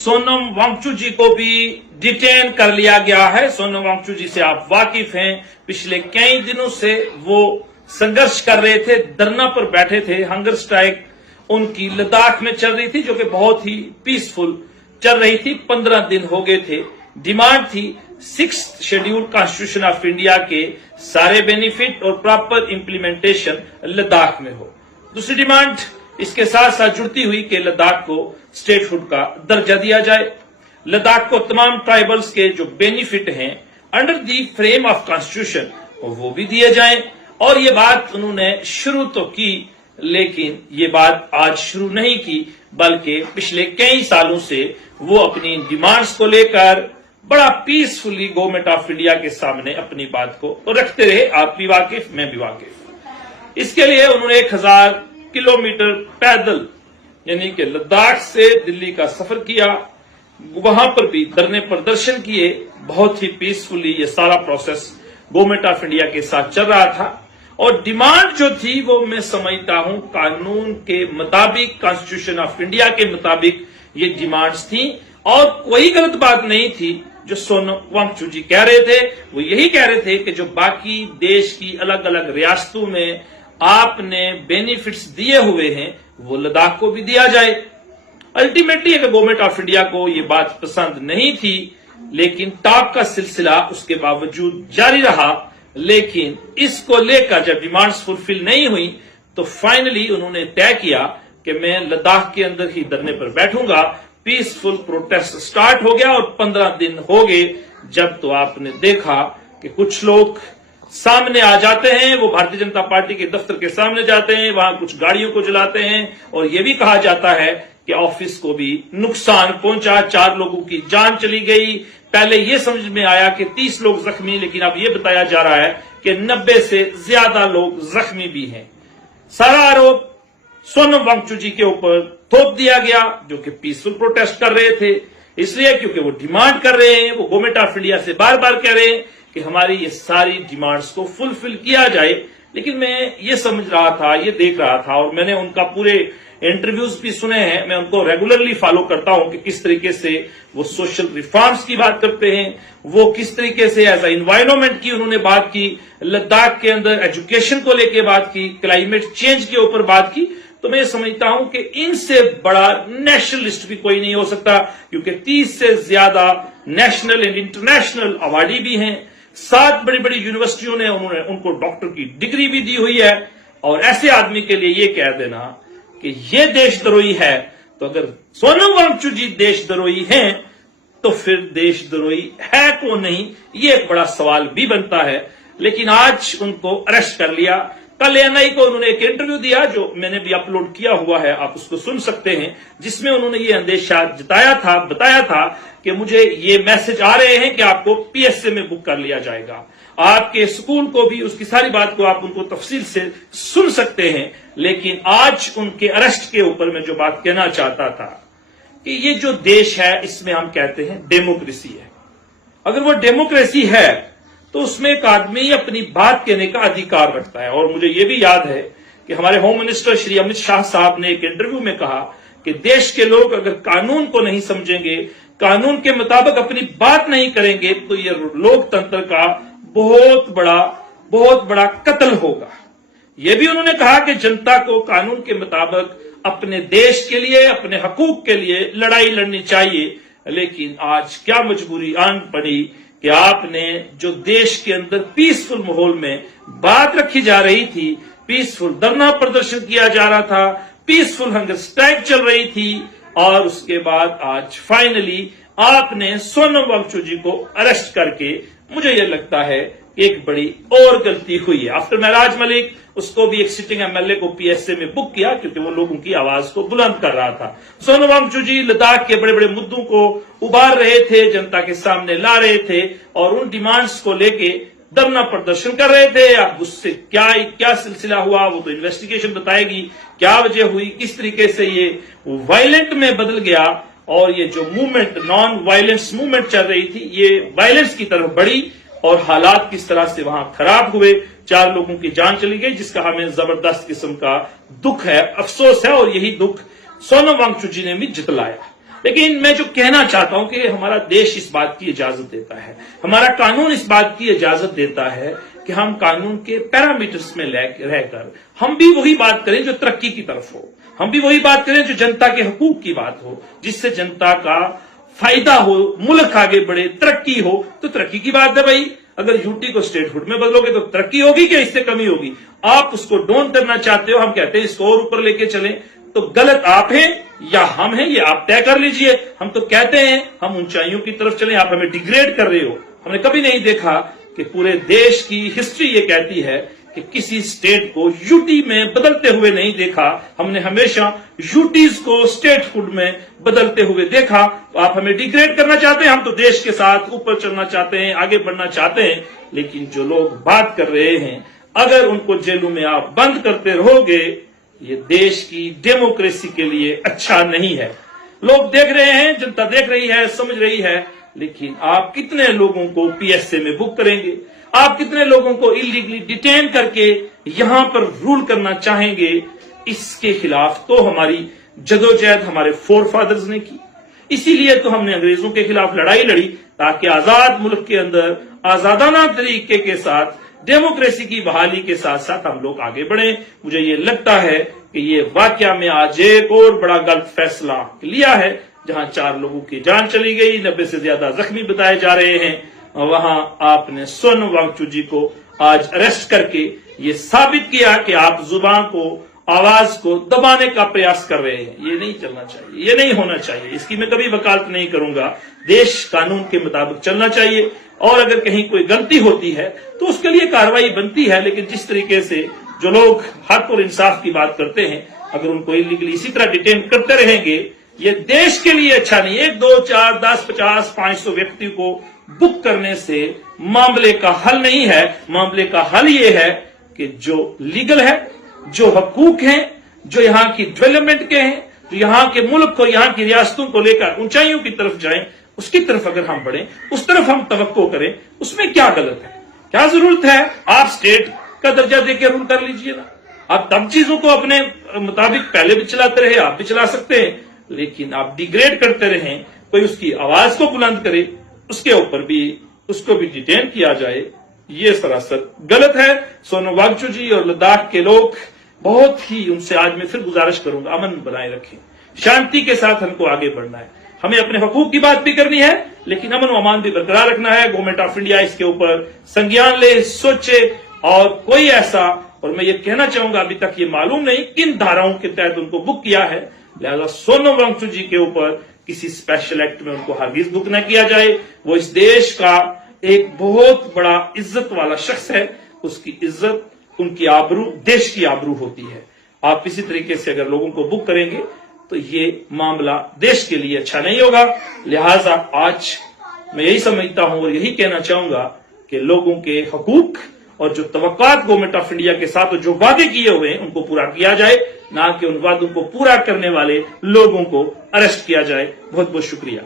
सोनम वांगचुक जी को भी डिटेन कर लिया गया है। सोनम वांगचुक जी से आप वाकिफ हैं। पिछले कई दिनों से वो संघर्ष कर रहे थे, धरना पर बैठे थे। हंगर स्ट्राइक उनकी लद्दाख में चल रही थी, जो कि बहुत ही पीसफुल चल रही थी। 15 दिन हो गए थे। डिमांड थी 6th schedule constitution of India के सारे बेनिफिट और प्रॉपर इंप्लीमेंटेशन लद्दाख में हो। दूसरी डिमांड इसके साथ साथ जुड़ती हुई कि लद्दाख को स्टेटहुड का दर्जा दिया जाए। लद्दाख को तमाम ट्राइबल्स के जो बेनिफिट हैं under the frame of constitution वो भी दिए जाएं। और ये बात उन्होंने शुरू तो की, लेकिन ये बात आज शुरू नहीं की, बल्कि पिछले कई सालों से वो अपनी डिमांड्स को लेकर बड़ा पीसफुली गवर्नमेंट ऑफ इंडिया के सामने अपनी बात को रखते रहे। आप भी वाकिफ, मैं भी वाकिफ। इसके लिए उन्होंने 1000 किलोमीटर पैदल यानी कि लद्दाख से दिल्ली का सफर किया। वहां पर भी धरने प्रदर्शन किए। बहुत ही पीसफुली ये सारा प्रोसेस गवर्नमेंट ऑफ इंडिया के साथ चल रहा था। और डिमांड जो थी वो मैं समझता हूं कानून के मुताबिक, कॉन्स्टिट्यूशन ऑफ इंडिया के मुताबिक ये डिमांड्स थी। और कोई गलत बात नहीं थी जो सोनम वांगचुक जी कह रहे थे। वो यही कह रहे थे कि जो बाकी देश की अलग अलग रियासतों में आपने बेनिफिट्स दिए हुए हैं वो लद्दाख को भी दिया जाए। अल्टीमेटली अगर गवर्नमेंट ऑफ इंडिया को ये बात पसंद नहीं थी, लेकिन टॉक का सिलसिला उसके बावजूद जारी रहा। लेकिन इसको लेकर जब डिमांड्स फुलफिल नहीं हुई तो फाइनली उन्होंने तय किया कि मैं लद्दाख के अंदर ही धरने पर बैठूंगा। पीसफुल प्रोटेस्ट स्टार्ट हो गया और 15 दिन हो गए जब तो आपने देखा कि कुछ लोग सामने आ जाते हैं। वो भारतीय जनता पार्टी के दफ्तर के सामने जाते हैं, वहां कुछ गाड़ियों को जलाते हैं और ये भी कहा जाता है कि ऑफिस को भी नुकसान पहुंचा। 4 लोगों की जान चली गई। पहले ये समझ में आया कि 30 लोग जख्मी, लेकिन अब ये बताया जा रहा है कि 90 से ज्यादा लोग जख्मी भी हैं। सारा आरोप सोनम वांगचुक जी के ऊपर थोप दिया गया, जो कि पीसफुल प्रोटेस्ट कर रहे थे। इसलिए क्योंकि वो डिमांड कर रहे हैं, वो गवर्नमेंट ऑफ इंडिया से बार बार कह रहे हैं कि हमारी ये सारी डिमांड्स को फुलफिल किया जाए। लेकिन मैं ये समझ रहा था, ये देख रहा था, और मैंने उनका पूरे इंटरव्यूज भी सुने हैं। मैं उनको रेगुलरली फॉलो करता हूं कि किस तरीके से वो सोशल रिफॉर्म्स की बात करते हैं, वो किस तरीके से एज ए एनवायरनमेंट की उन्होंने बात की, लद्दाख के अंदर एजुकेशन को लेकर बात की, क्लाइमेट चेंज के ऊपर बात की। तो मैं समझता हूं कि इनसे बड़ा नेशनलिस्ट भी कोई नहीं हो सकता, क्योंकि 30 से ज्यादा नेशनल एंड इंटरनेशनल अवार्डी भी हैं। 7 बड़ी बड़ी यूनिवर्सिटियों ने उन्होंने उनको डॉक्टर की डिग्री भी दी हुई है। और ऐसे आदमी के लिए ये कह देना कि ये देशद्रोही है, तो अगर सोनम वांगचुक जी देशद्रोही हैं तो फिर देशद्रोही है कौन नहीं, ये एक बड़ा सवाल भी बनता है। लेकिन आज उनको अरेस्ट कर लिया। कल एएनआई को उन्होंने एक इंटरव्यू दिया, जो मैंने भी अपलोड किया हुआ है, आप उसको सुन सकते हैं, जिसमें उन्होंने ये अंदेशा जताया था, बताया था कि मुझे ये मैसेज आ रहे हैं कि आपको पीएसए में बुक कर लिया जाएगा। आपके स्कूल को भी, उसकी सारी बात को आप उनको तफसील से सुन सकते हैं। लेकिन आज उनके अरेस्ट के ऊपर मैं जो बात कहना चाहता था कि ये जो देश है इसमें हम कहते हैं डेमोक्रेसी है। अगर वो डेमोक्रेसी है तो उसमें एक आदमी अपनी बात कहने का अधिकार रखता है। और मुझे ये भी याद है कि हमारे होम मिनिस्टर श्री अमित शाह साहब ने एक इंटरव्यू में कहा कि देश के लोग अगर कानून को नहीं समझेंगे, कानून के मुताबिक अपनी बात नहीं करेंगे, तो ये लोकतंत्र का बहुत बड़ा कत्ल होगा। ये भी उन्होंने कहा कि जनता को कानून के मुताबिक अपने देश के लिए, अपने हकूक के लिए लड़ाई लड़नी चाहिए। लेकिन आज क्या मजबूरी आन पड़ी कि आपने जो देश के अंदर पीसफुल माहौल में बात रखी जा रही थी, पीसफुल धरना प्रदर्शन किया जा रहा था, पीसफुल हंगर स्ट्राइक चल रही थी, और उसके बाद आज फाइनली आपने सोनम वांगचुक जी को अरेस्ट करके, मुझे यह लगता है एक बड़ी और गलती हुई है। आफ्टर महराज मलिक, उसको भी एक सिटिंग एमएलए को पीएसए में बुक किया क्योंकि वो लोगों की आवाज को बुलंद कर रहा था। सोनम वांगचुक जी लद्दाख के बड़े बड़े मुद्दों को उबार रहे थे, जनता के सामने ला रहे थे और उन डिमांड्स को लेके धरना प्रदर्शन कर रहे थे। अब उससे क्या सिलसिला हुआ वो तो इन्वेस्टिगेशन बताएगी, क्या वजह हुई, किस तरीके से ये वायलेंट में बदल गया। और ये जो मूवमेंट, नॉन वायलेंस मूवमेंट चल रही थी, ये वायलेंस की तरफ बढ़ी और हालात किस तरह से वहां खराब हुए। 4 लोगों की जान चली गई, जिसका हमें जबरदस्त किस्म का दुख है, अफसोस है। और यही दुख सोनम वांगचुक जी ने भी जितलाया। लेकिन मैं जो कहना चाहता हूं कि हमारा देश इस बात की इजाजत देता है, हमारा कानून इस बात की इजाजत देता है कि हम कानून के पैरामीटर्स में रहकर हम भी वही बात करें जो तरक्की की तरफ हो, हम भी वही बात करें जो जनता के हकूक की बात हो, जिससे जनता का फायदा हो, मुल्क आगे बढ़े, तरक्की हो। तो तरक्की की बात है भाई, अगर यूटी को स्टेटहुड में बदलोगे तो तरक्की होगी क्या इससे कमी होगी? आप उसको डाउन करना चाहते हो, हम कहते हैं इसको और ऊपर लेके चलें, तो गलत आप हैं या हम हैं ये आप तय कर लीजिए। हम तो कहते हैं हम ऊंचाइयों की तरफ चलें, आप हमें डिग्रेड कर रहे हो। हमने कभी नहीं देखा कि पूरे देश की हिस्ट्री ये कहती है कि किसी स्टेट को यूटी में बदलते हुए नहीं देखा, हमने हमेशा यूटीज को स्टेटहुड में बदलते हुए देखा। तो आप हमें डिग्रेड करना चाहते हैं, हम तो देश के साथ ऊपर चलना चाहते हैं, आगे बढ़ना चाहते हैं। लेकिन जो लोग बात कर रहे हैं, अगर उनको जेलों में आप बंद करते रहोगे, ये देश की डेमोक्रेसी के लिए अच्छा नहीं है। लोग देख रहे हैं, जनता देख रही है, समझ रही है, लेकिन आप कितने लोगों को पीएसए में बुक करेंगे? आप कितने लोगों को इलीगली डिटेन करके यहां पर रूल करना चाहेंगे? इसके खिलाफ तो हमारी जदोजहद हमारे फोरफादर्स ने की, इसीलिए तो हमने अंग्रेजों के खिलाफ लड़ाई लड़ी, ताकि आजाद मुल्क के अंदर आजादाना तरीके के साथ डेमोक्रेसी की बहाली के साथ साथ हम लोग आगे बढ़े। मुझे ये लगता है कि ये वाकया में आज एक और बड़ा गलत फैसला लिया है, जहां 4 लोगों की जान चली गई, 90 से ज्यादा जख्मी बताए जा रहे हैं। वहां आपने सोनम वांगचुक जी को आज अरेस्ट करके ये साबित किया कि आप जुबान को, आवाज को दबाने का प्रयास कर रहे हैं। ये नहीं चलना चाहिए, ये नहीं होना चाहिए, इसकी मैं कभी वकालत नहीं करूंगा। देश कानून के मुताबिक चलना चाहिए, और अगर कहीं कोई गलती होती है तो उसके लिए कार्रवाई बनती है। लेकिन जिस तरीके से जो लोग हक और इंसाफ की बात करते हैं, अगर उनको इलीगली इसी तरह डिटेन करते रहेंगे, ये देश के लिए अच्छा नहीं है। 1, 2, 4, 10, 50, 500 व्यक्ति को बुक करने से मामले का हल नहीं है। मामले का हल ये है कि जो लीगल है, जो हकूक हैं, जो यहाँ की डेवलपमेंट के हैं, जो यहाँ के मुल्क को, यहाँ की रियासतों को लेकर ऊंचाइयों की तरफ जाएं, उसकी तरफ अगर हम बढ़ें, उस तरफ हम तवक्को करें, उसमें क्या गलत है? क्या जरूरत है आप स्टेट का दर्जा देकर रूल कर लीजिए ना। आप तब चीजों को अपने मुताबिक पहले भी चलाते रहे, आप भी चला सकते हैं, लेकिन आप डिग्रेड करते रहें, कोई उसकी आवाज को बुलंद करे, उसके ऊपर भी उसको भी डिटेन किया जाए, ये सरासर गलत है। सोनम वांगचुक जी और लद्दाख के लोग बहुत ही, उनसे आज मैं फिर गुजारिश करूंगा, अमन बनाए रखें, शांति के साथ हमको आगे बढ़ना है। हमें अपने हकूक की बात भी करनी है, लेकिन अमन व अमान भी बरकरार रखना है। गवर्नमेंट ऑफ इंडिया इसके ऊपर संज्ञान ले, सोचे, और कोई ऐसा, और मैं ये कहना चाहूंगा अभी तक ये मालूम नहीं किन धाराओं के तहत उनको बुक किया है, लिहाजा सोनम वांगचुक जी के ऊपर किसी स्पेशल एक्ट में उनको हरगिज बुक न किया जाए। वो इस देश का एक बहुत बड़ा इज्जत वाला शख्स है, उसकी इज्जत, उनकी आबरू देश की आबरू होती है। आप इसी तरीके से अगर लोगों को बुक करेंगे तो ये मामला देश के लिए अच्छा नहीं होगा। लिहाजा आज मैं यही समझता हूं और यही कहना चाहूंगा कि लोगों के हकूक और जो तवक्कात गवर्नमेंट ऑफ इंडिया के साथ जो वादे किए हुए हैं उनको पूरा किया जाए, ना कि उन वादों को पूरा करने वाले लोगों को अरेस्ट किया जाए। बहुत बहुत शुक्रिया।